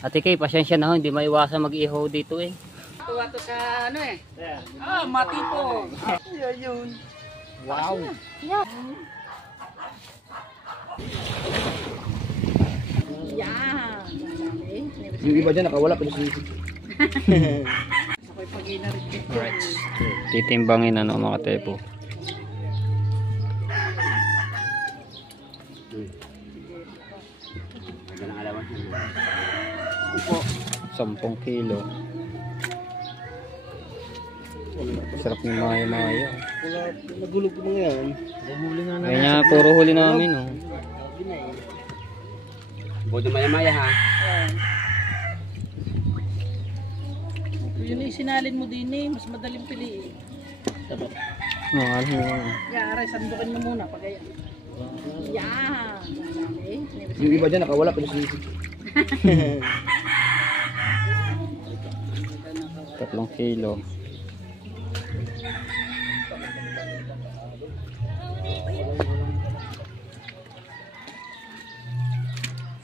Ate Kay, pasensya na ho, hindi maiwasan mag-ihaw dito eh. Tuwa to sa ano eh. Matipo. Yun. Wow. Yan. Yung iba dyan nakawala pero sisig. Ako'y pag-ina rin dito. Alright. Titimbangin ano mga tepo. Magandang alaman. 10 kilo. Sarap ni maya-maya. Wala, nagulog ko mga yan. Kaya puro huli namin oh. Bodo maya-maya ha. Yun yung sinalin mo din eh. Mas madaling piliin. Ano yun? Yara, sandukin mo muna. Pag-ayan. Yan. Yung iba dyan nakawala pero sisig. 3 kilo.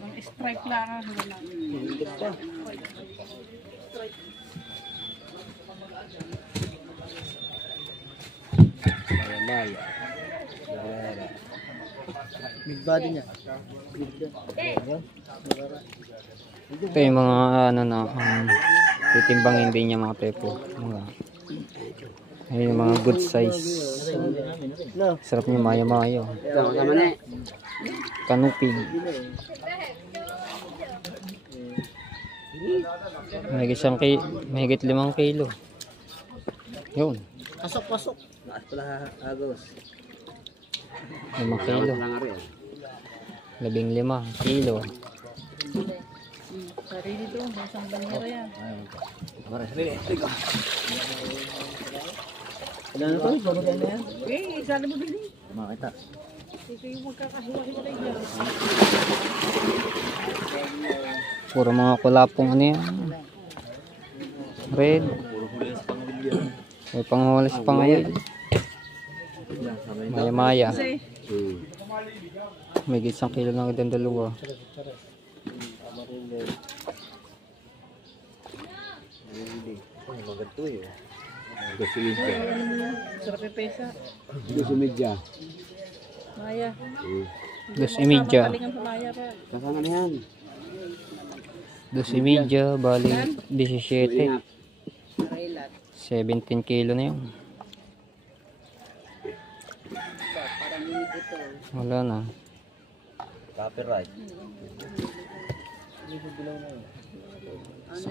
Ang strike lang ang wala. Higit pa. Maya-maya. Big body niya. Ito yung mga ano na titimbangin din niya mga tepo. Ayun yung mga good size. Sarap niya maya-maya. Ito, tama na eh. Kanupig. Mahigit 5 kilo. Yun. Pasok. Naas pala agos. 5 kilo. 15 kilo. Sarili doon. Isang banyera yan. Ilan na to? Puro na yan? Eh, isali mo din eh. Makita. Ito yung magkakahiwa-hiwalay dyan. Puro mga kulapong ano yan. Red. May panghuli sa pangawil. Maya-maya. Kasi, May 1 kilo lang din dalawa. Maganda eh. Gusto media. sarap yung pesa. Gusto media. Maya. 2.5. Palingan sa Maya pa. Kasama na yan. 2.5 bali 17. Relat. 17 kilo na yun. Parang minit ito. Wala na. Copyright. 1 kilo.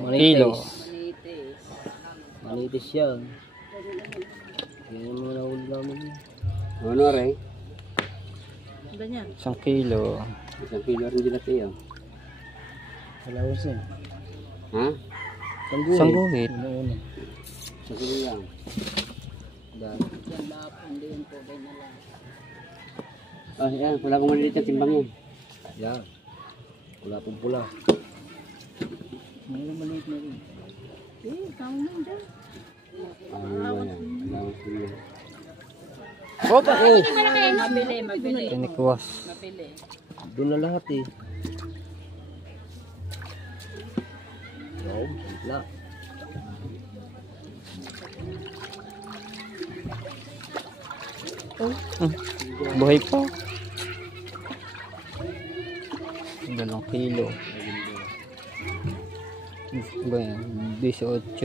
Manitis. Manitis yan. Yan yung mga nahuli namin. Ano rin? Ganyan. 1 kilo. 1 kilo rin din natin yan. Alawas yan. Ha? Sangguhit. Sa kilo yan. Yan lapon din po. Ganyan na lang. Ah, yan. Wala kong malilit na timbang yan. Yan. Wala pong pula. Mayroon maliit na rin. Eh, kamo mo dyan. Opa! Uy! Mabili. Tinikwas. Mabili. Doon na lahat eh. Wow, wala. Buhay pa. 2 kilo. Ba yan? 18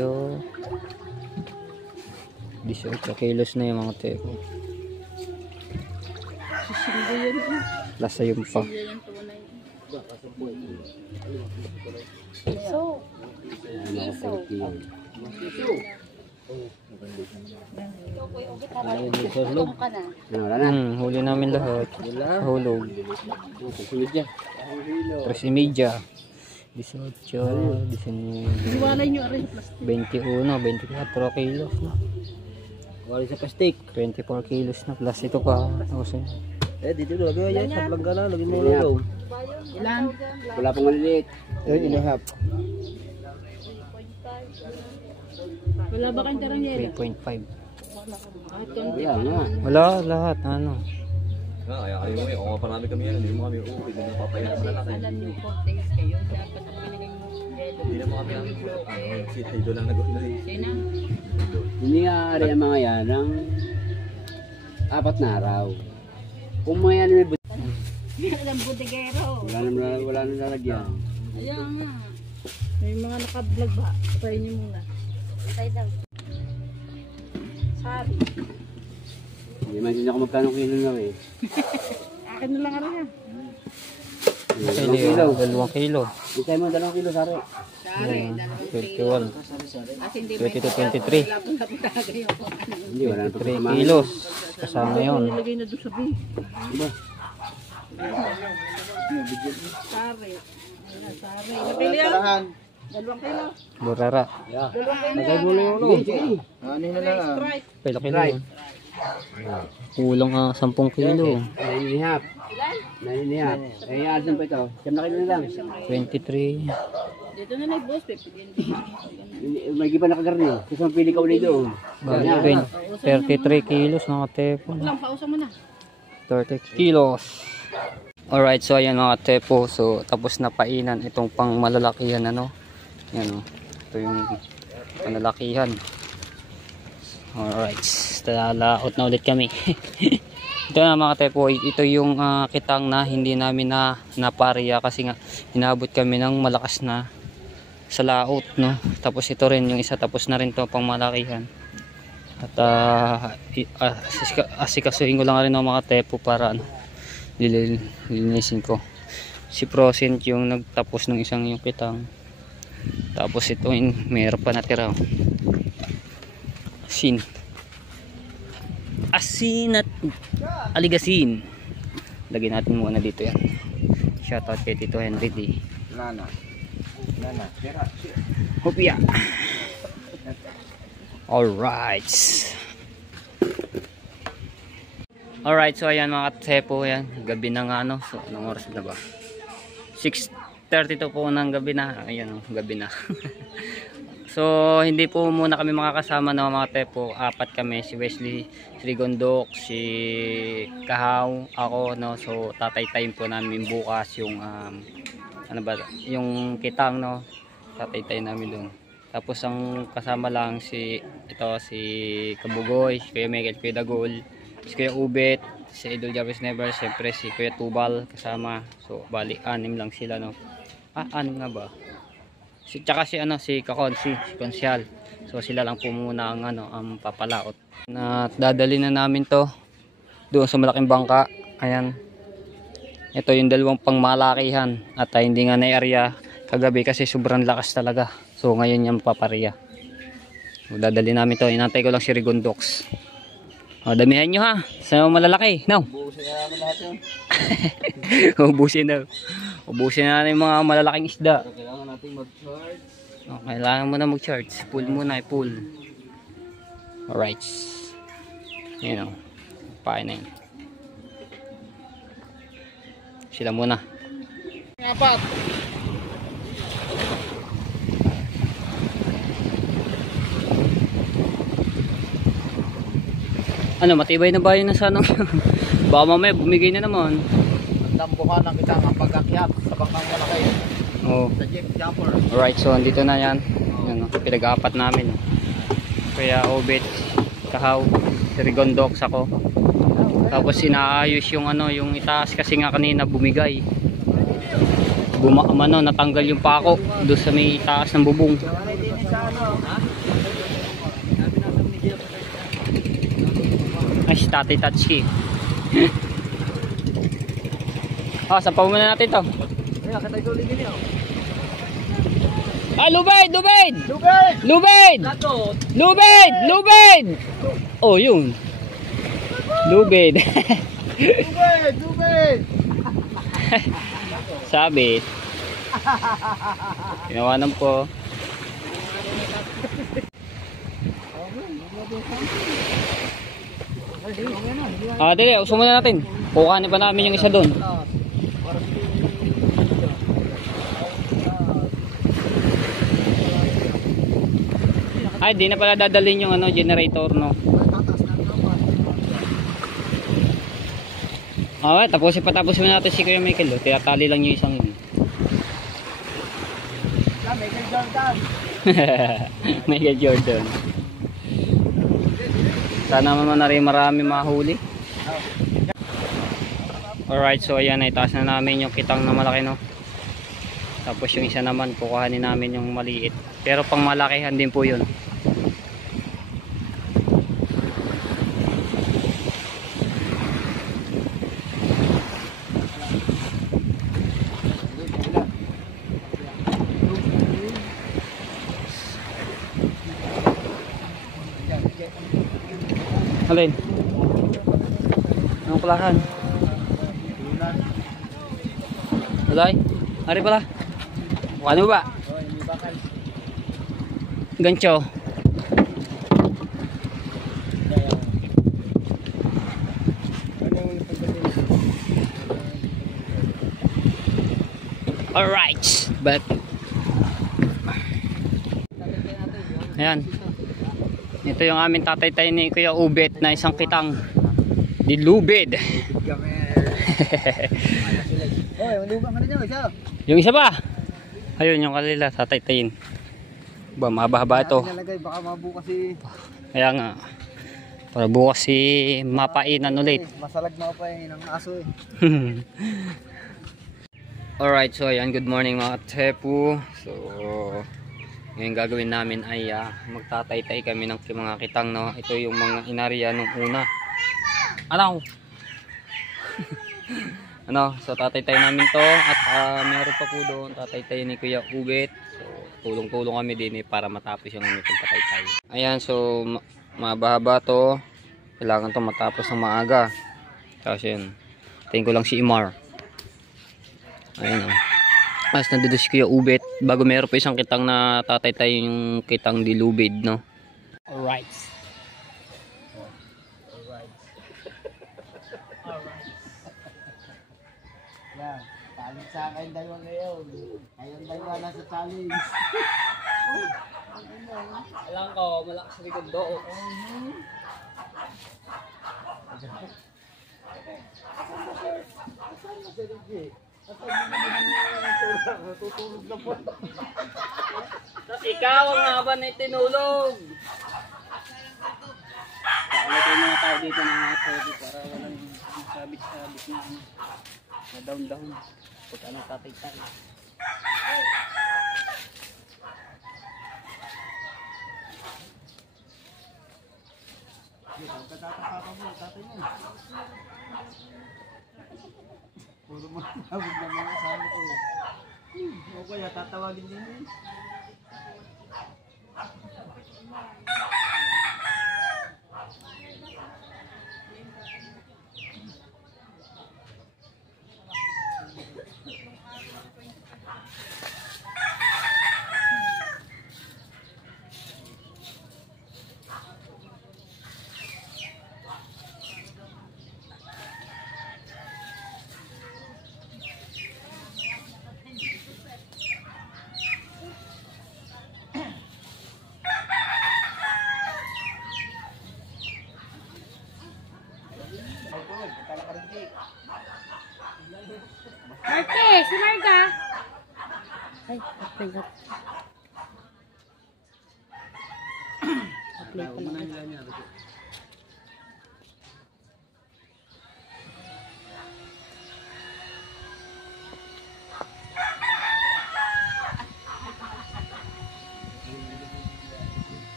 kilos na yung mga teko. Sisinggo yan eh. Lasa yung pa. Yan yung tunay. So, Wala na. Huli namin lahat. Hulog. 3.5. 18, 19, iwalay nyo rin plastic. 21, 24 kilos na. Wala sa plastic. 24 kilos na plus ito pa. Dito lagay yan sa planggana. Lagay mo lang daw. Ilan? Wala pong maliliit. Inihap. Wala ba kayong tarang yelo? 3.5. Wala nga. Wala lahat. Ano? Ayaw mo eh. O, marami kami yan. Hindi mo kami uuwi. Hindi mo papayahan na lang. Alam niyo 4 days kayo. Dapat ang pinaling mo na mo kami ang si Idol lang nag-unoy. Sino? Hindi nga ari ang mga yan ng 4 na araw. Kung mga yan may Yan ang butigero. wala nang lalagyan. Ayan nga. May mga naka-vlog ba? Try niyo muna. Try daw. Sabi. Hindi man din ako magkano kilo na eh. Akin na lang ano yan. 2 kilo. Ikay mo 2 kilo sari. Sari, 21. Kasi hindi 20 to 23. wala pong naputagay yung ano. Hindi, wala na 3 kilos. Kasama yun. Nilagay na doon sa bin. Diba? Sari. Ayan, sari. Napili yan? 2 kilo. Burara. Yeah. 2 kilo. Nagay mo lang yun. Sige. Ano na lang? Strike. Pila kilo yun. Kulang 10 kilo. 9.5. 9.5. Eh, asan pa ito? 10 na kilo na lang. 23. Dito na lang boss. Pipigyan din. May iba nakagarni. Kasi mapili ka ulit doon. 33 kilos mga tepo. Lang, pausa mo na. 30 kilos. Alright, so ayan mga tepo. So tapos na painan itong pang malalakihan ano. Yan o. Ito yung malalakihan. Alright. Lalaot na ulit kami. Ito na mga tepo. Ito yung kitang na hindi namin napariya kasi nga inabot kami ng malakas na sa laot, no? Tapos ito rin yung isa, tapos na rin to pang malakihan. At asikasuhin ko lang rin ng mga tepo para ano, lilinisin ko. Si Procent yung nagtapos ng isang yung kitang. Tapos ito yung mayroon pa natira. Asin at aligasin. Lagyan natin muna dito yan. Shoutout kay Tito Henry D. Nana. Hopia. Alright. Alright, so ayan mga tepo yan. Gabi na nga ano. So anong oras na ba? 6:32 po ng gabi na. Ayan, gabi na. So hindi po muna kami makakasama ng mga tepo. 4 kami, si Wesley, si Rigondok, si Kahaw, ako, no. So tatay-tayin po namin bukas yung ano ba, yung kitang, no. Tatay-tayin namin doon. Tapos ang kasama lang si Kabugoy, si Kuya Miguel, Kuya Dagol, si Kuya Ubet, si Idol Jarvis Never, siyempre si Kuya Tubal kasama. So bali 6 lang sila, no. 6 nga ba? Tsaka si Kakonsi, si Konsyal. So sila lang po muna ang papalaot. Na dadali na namin to doon sa malaking bangka. Ayan. Ito yung 2 pangmalakihan at hindi nga na-area kagabi kasi sobrang lakas talaga. So ngayon yung papariya. So, dadali namin to. Inantay ko lang si Rigondox. O, damihan nyo ha. Sa malalaki. No. Buusin na namin lahat yun. Ubusin na. Ubusin na natin yung mga malalaking isda. Kailangan natin mag-charge. O, kailangan mo na mag-charge. Pull muna. Pull. Alright. Ayan o. Pain na yun. Sila muna. Apat. Ano, matibay na ba yun na sa ano? Baka mamaya bumigay na naman. Dambuhan ng kitang ang pag-akyat sa bangkang malaki. Oh. Sa jeep jumper. Alright, so andito na yan. Yan, pinag-apat namin. Kaya Obet, Kahaw, si Rigondox ako. Tapos inaayos yung yung itaas kasi nga kanina bumigay. Natanggal yung pako doon sa may itaas ng bubong. Ay, si Tatay Tatsuki. Sampaw muna natin to. Lubid! Lubid! Lubid! Lubid! Lubid! Oh, yun. Lubid. Lubid! Sabit. Tinawanan po. Dali, uso muna natin. Kukanin pa namin yung isa doon. Ay, di na pala dadalhin yung generator, no. Tapusin mo natin si Kuya Michael, Tiyatali lang yung isang yun. Michael Jordan. Michael Jordan. Sana naman na rin marami mahuli. Alright, so ayan, itaas na namin yung kitang na malaki, no. Tapos yung isa naman, kukuhanin namin yung maliit. Pero pang malakihan din po yun. Alin? Anong kulahan? Alay? Ari pala? Ano ba? Gancho. Alright, back. Ayan. Ito yung aming tatay-tay ni Kuya Ubet na isang kitang dilubid. Oy, malugang ka na niyo, isa. Yung isa ba? Ayun yung kalila, tatay-tayin. Ba, mahaba-haba ito. Nalagay, baka mabukas si... Kaya nga. Para bukas si mapainan ulit. Masalag mo pa eh, ng aso eh. Alright, so ayan, good morning mga tepu. So, ngayon gagawin namin ay magtatay-tay kami ng mga kitang, no. Ito yung mga inarya nung una. Ano? Ano, so tatay-tay namin to at meron pa po doon tatay-tay ni Kuya Ubet. So, tulong-tulong kami din para matapos yung aming pagtatay-tay. Ayan, so mababa to. Kailangan to matapos ng maaga. Kasi yun, tingin ko lang si Imar. Ayun, as nandito si Kuya Ubet, bago meron pa isang kitang na tatay-tay yung kitang dilubid, no. Alright. Yan, talit sa akin dalawa ngayon. Kayong dalawa nasa challenge. Alam ko, malakas sa likod do. Tutulog na po. Ikaw ang habang na tinulog. Pakalagay muna tayo dito ng mga todo para walang sabit-sabit na down-down. Pag ano tatay-tay. Tatatapa mo, tatay mo. Puro mga tawag na mga kasama ko. O kaya tatawagin din yun. Marte, si Marga. Ay, apply ka. Apply ka lang.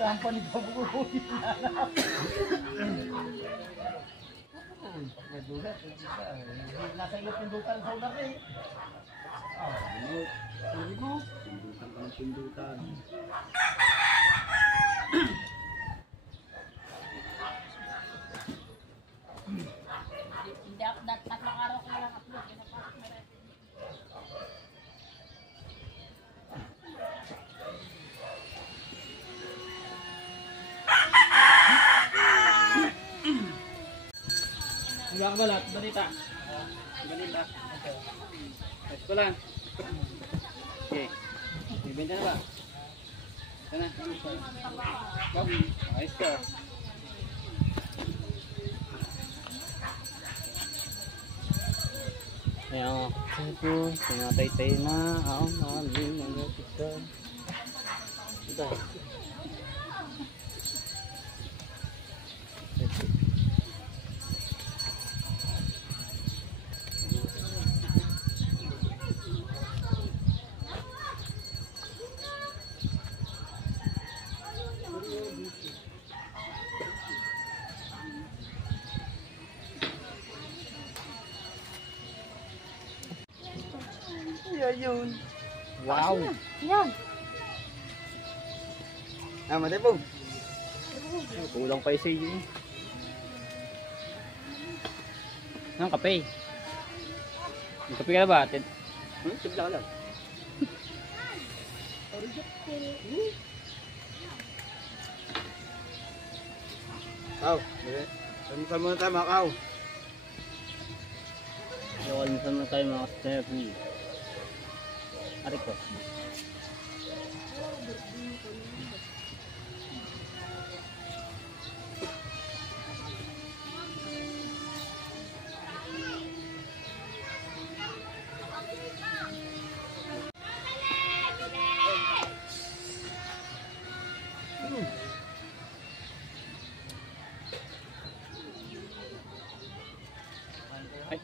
Tampa ni Babuhin na. Nadulat, nasa ilot pindutan sa ulat eh. Sorry mo. Pindutan ka ng pindutan. Hindi ako, tatlong araw ko lang upload. Pinapasok na rin. Hindi ako balat, balita. Manila. Ayos ko lang. Okay. Ibenta na ba? Ito na. Ayos ka. Ayan o. Ito. Sinatay-tay na. Ang maling nagapit ka. Ito. Yun. Wow! Yan. Matay po. Kulang pa isa yun. Anong kape? May kape ka na ba? Tibla ka lang. Kaw. Saan muna tayo mga kaw? Kalimutan mo tayo mga step. Arik ko. Ay.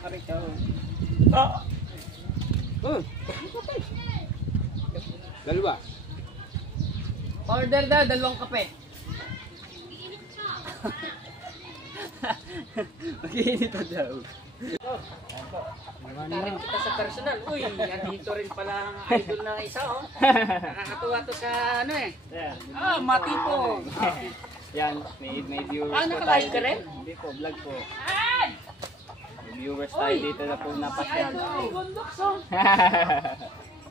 Arik ko. Dalawa. Order daw, dalawang kape. Mag-iinit na daw. Tarin kita sa personal. Uy, andito rin pala ang idol na isa, oh. Nakakatuwa to sa ano eh. Yeah. Matipo. Yan, may viewers Ah, po naka-live tayo ka rin? dito. Hindi po, vlog po. May viewers tayo dito na po napasyan. Idol Gondox, oh.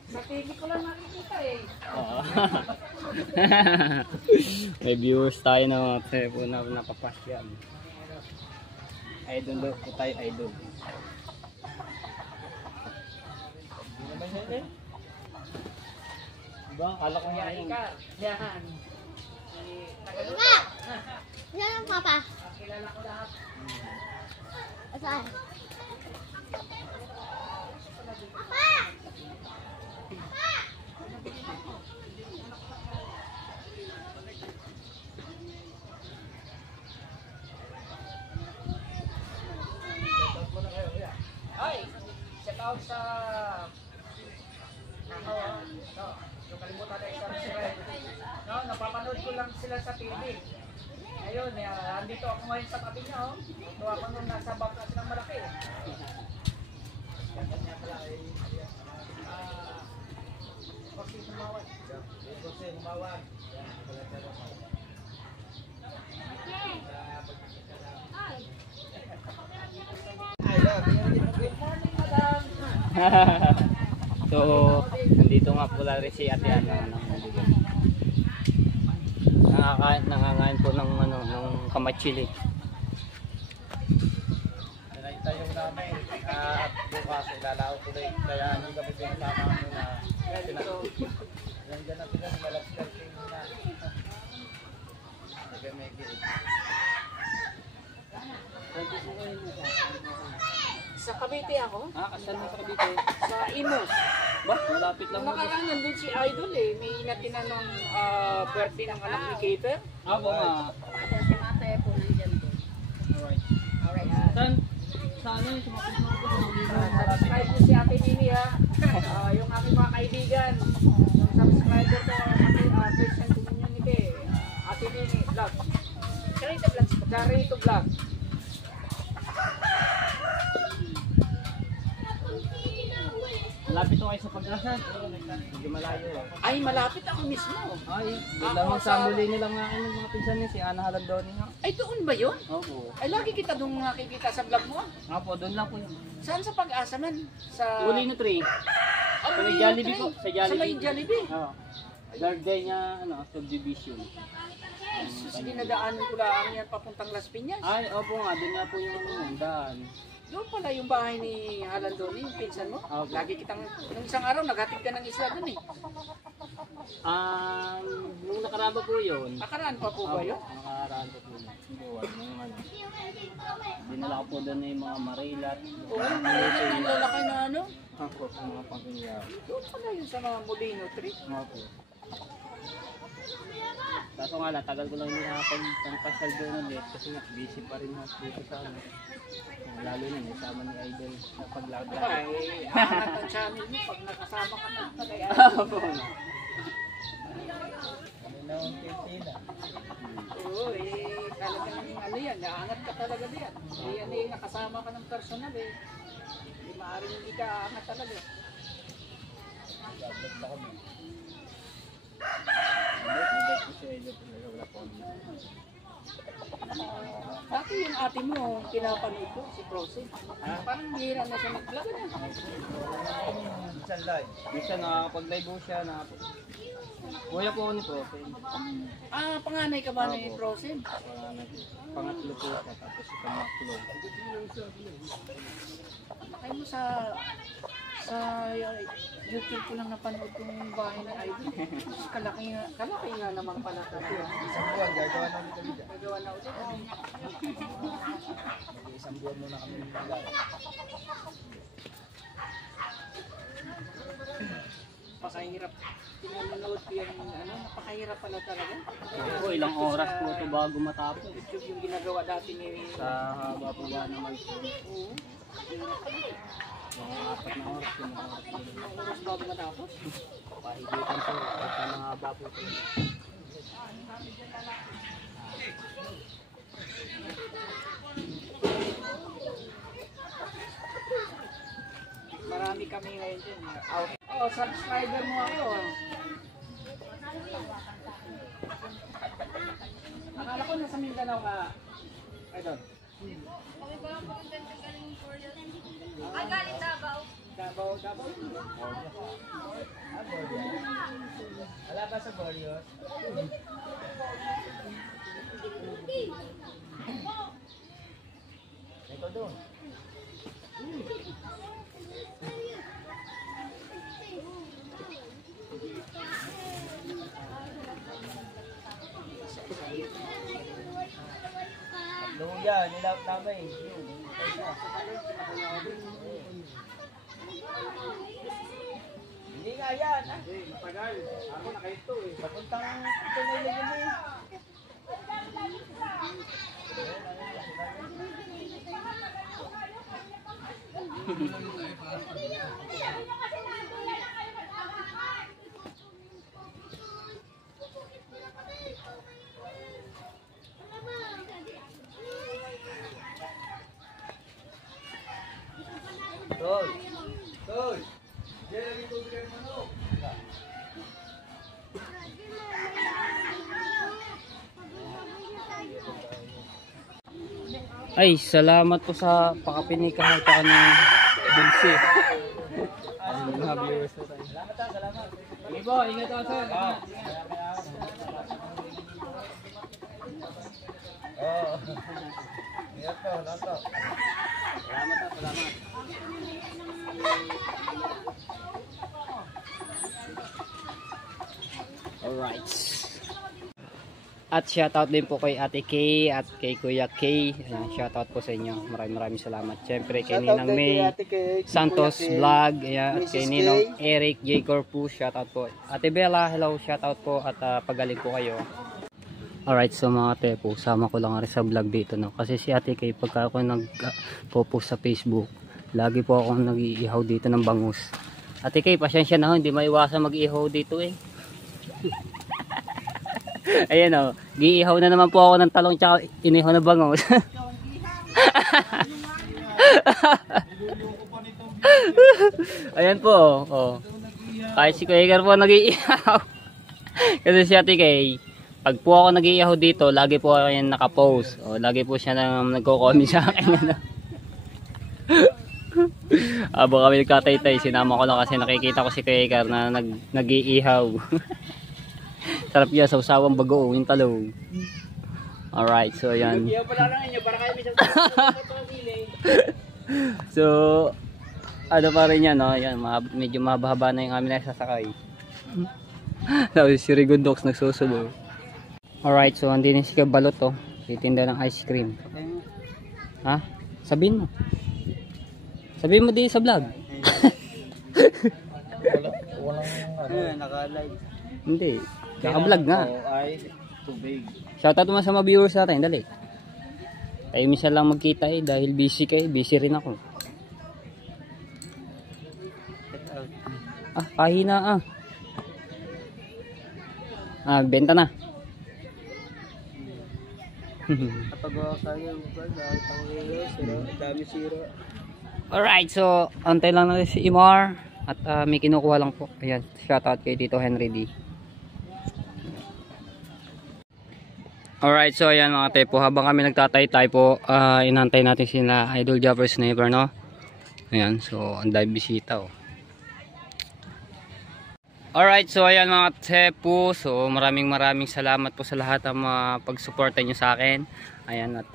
Sa TV ko lang nakikita eh. Oo. May viewers tayo na mga po na napapasyan. Idol daw po tayo, idol. Diba? Kala ko nga yun. Ika, yan. Yan ang papa. Kilala ko lahat. Saan? Ay, shout out sa yung kalimutan na i-subscribe. No, napapanood ko lang sila sa TV. Ayun, andito ako ngayon sa tabi niya, oh. Tuwa ko nung nasa baka silang malaki. Kanya pala ay Jose Humawad. Jose Humawad. Good morning, madam. So, nandito nga po rin si Ate Ana nangangain po ng ano ng kamachili. Nakita yung namin at bukas ilalao ko rin. Kaya hindi kami pinasama muna. Nandiyan na sila sa malapit muna. Nagamigil. Sa Cavite ako? Kasal mo sa Cavite? Sa Imus. Ba, malapit lang mo. Nakaraan nandun si Idol eh. May natinanong birthday ng anak ni Kater. Ako nga. Si Mate po nandyan doon. Alright. Saan? Saan yung Subscribe niyo si Ate Nini ha. Yung aking mga kaibigan. Yung subscriber ko sa Christian Community. Ate Nini Vlog. Charito Vlog. Charito Vlog. Malapit ko kayo sa Pag-asa. Medyo malayo. Ay, malapit ako mismo. Ay, Ako lamang sa- sa muli nilang nga ng mga pinsan niya, si Ana Halandoni nga. Ay, doon ba yun? Opo. Ay, lagi kita doon nakikita sa vlog mo. Nga po, doon lang po yun. Saan sa Pag-asa man? Sa... Uli no 3. Sa may Jollibee po, sa Sa may Jollibee. Jollibee. Oo. Gardenia, subdivision. Sus, dinadaanan ko lang yan papuntang Las Piñas. Ay, opo nga, doon nga po yung daan. Doon pala yung bahay ni Alan Doni, yung pinsan mo. Okay. Lagi kitang, nung isang araw, naghatid ka ng isla doon eh. Nung nakaraan pa po yun. Nakaraan pa po ba yun? Nakaraan pa po yun. Dinala ko po doon na yung mga marilat. Oo, ang lalaki na ano. Ako, mga pangkilyaw. Doon pala yun sa mga Molino Tree. Opo. Kaso nga lang, tagal ko lang hindi nakapagpasyal doon ulit kasi nga, busy pa rin dito sa ano. Lalo na, isama ni Idol sa paglagay. Ay, aangat ang channel mo pag nakasama ka na tagay. Opo. Oo, talagang ano yan, naangat ka talaga diyan. Yan eh, nakasama ka ng personal eh. Hindi maaaring hindi ka aangat talaga. Dati yung ate mo, pinapanood ko, si Prosin. Parang bihira na siya mag-vlog. Minsan nakakapag-live po siya. Kuya po ako ni Profen. Panganay ka ba ni Prosin? Pangatlo po siya, tapos si pangatlo. Bakay mo sa YouTube ko lang napanood ko yung bahay ni Idol. Kalaki nga naman pala talaga. Isang buwan, gagawa na ulit kami dyan. Nagawa na ulit. Isang buwan muna kami nilagay. Napakahirap. Pinanonood ko yung ano, napakahirap pala talaga. Oo, ilang oras po ito bago matapos. YouTube yung ginagawa dati ni... Sa haba po ba naman po. Oo. Mga 4 na oras, 5 na oras po. Ilang oras bago matapos. Pahigitan po, pagka mahaba po ito. Marami kami ngayon dyan. Oh, subscriber mo ako. Akala ko nasa Mindanao ka. Idol. Ay, galing Davao. Davao. Wala ba sa Boreos? Ito doon. Luya, nilap namin. Hindi nga yan. Tagal. Ako nakaito eh. Papuntang ito na yun eh. Tol! Tol! Diyan lagi tubig ang manok. Ay, salamat po sa pakapinikahan sa kanya Dulce. Mga viewers na tayo. Salamat. Sige po, ingat ako sir. Oo. Ingat po, nato. Salamat po, salamat. Alright. At shoutout din po kay Ate Kay at kay Kuya Kay. Ayan, shoutout po sa inyo. Maraming salamat. Siyempre kay Ninang May Santos Vlog. Ayan, at kay Ninong Eric J. Corpus. Shoutout po. Ate Bella, hello. Shoutout po at pagaling po kayo. Alright, so mga tepo, sama ko lang rin sa vlog dito. No? Kasi si Ate Kay, pagka ako nag-post sa Facebook, lagi po ako nag-iihaw dito ng bangus. Ate Kay, pasensya na ho, hindi maiwasan mag-ihaw dito eh. Ayan o, giihaw na naman po ako ng talong tsaka inihaw na bangus. Ayan po, oh. Kahit si Kuya po nag-iihaw. Kasi si Ate Kay, pag po ako nag-iihaw dito, lagi po ako yung nakapost. O, lagi po siya nang nagko-comment sa akin. Habang kami nagtatay-tay, sinama ko lang kasi nakikita ko si Kuya Icar na nag-iihaw. Sarap yan, sawsawang bagoong yung talong. Alright, so ayan. Iyaw pala lang inyo para kayo may So, ano pa rin yan, no? Yan, medyo mahaba na yung aming nagsasakay. Tapos si Rigondox nagsusulo. Alright, so andin si Kabalot, oh. Titinda ng ice cream. Ha? Sabihin mo. Sabihin mo di sa vlog. Walang naka-live. Hindi. Naka-vlog nga. Ay, tubig. Shoutout mo sa mga viewers natin, dali. Tayo minsan lang magkita dahil busy kayo. Busy rin ako. Ah, kahina benta na. Kapag kaya dahil dami sira. Alright, so antay lang natin si Imar. At may kinukuha lang po. Ayan, shoutout kay Tito Henry D. Alright, so ayan mga tepo, habang kami nagtatay-tay po, inantay natin sila Idol Jumper Sniper, no? Ayan, so ang dami bisita, oh. Alright, so ayan mga tepo, so maraming salamat po sa lahat ng mga pagsuporta nyo sa akin. Ayan, at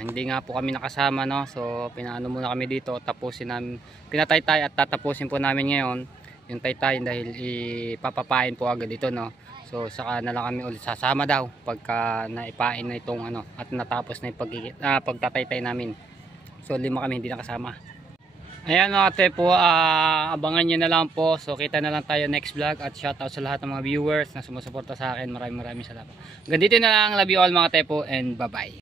hindi nga po kami nakasama, no? So pinaano muna kami dito, tapusin namin, pinatay-tay at tatapusin po namin ngayon yung taytayin dahil ipapapain po agad ito, no? So saka na lang kami ulit sasama daw pagka naipain na itong ano at natapos na yung pagtataytay namin. So 5 kami hindi nakasama. Ayan mga tepo, abangan nyo na lang po. So kita na lang tayo next vlog at shoutout sa lahat ng mga viewers na sumusuporta sa akin. Maraming salamat. Ganito na lang, love you all mga tepo and bye bye.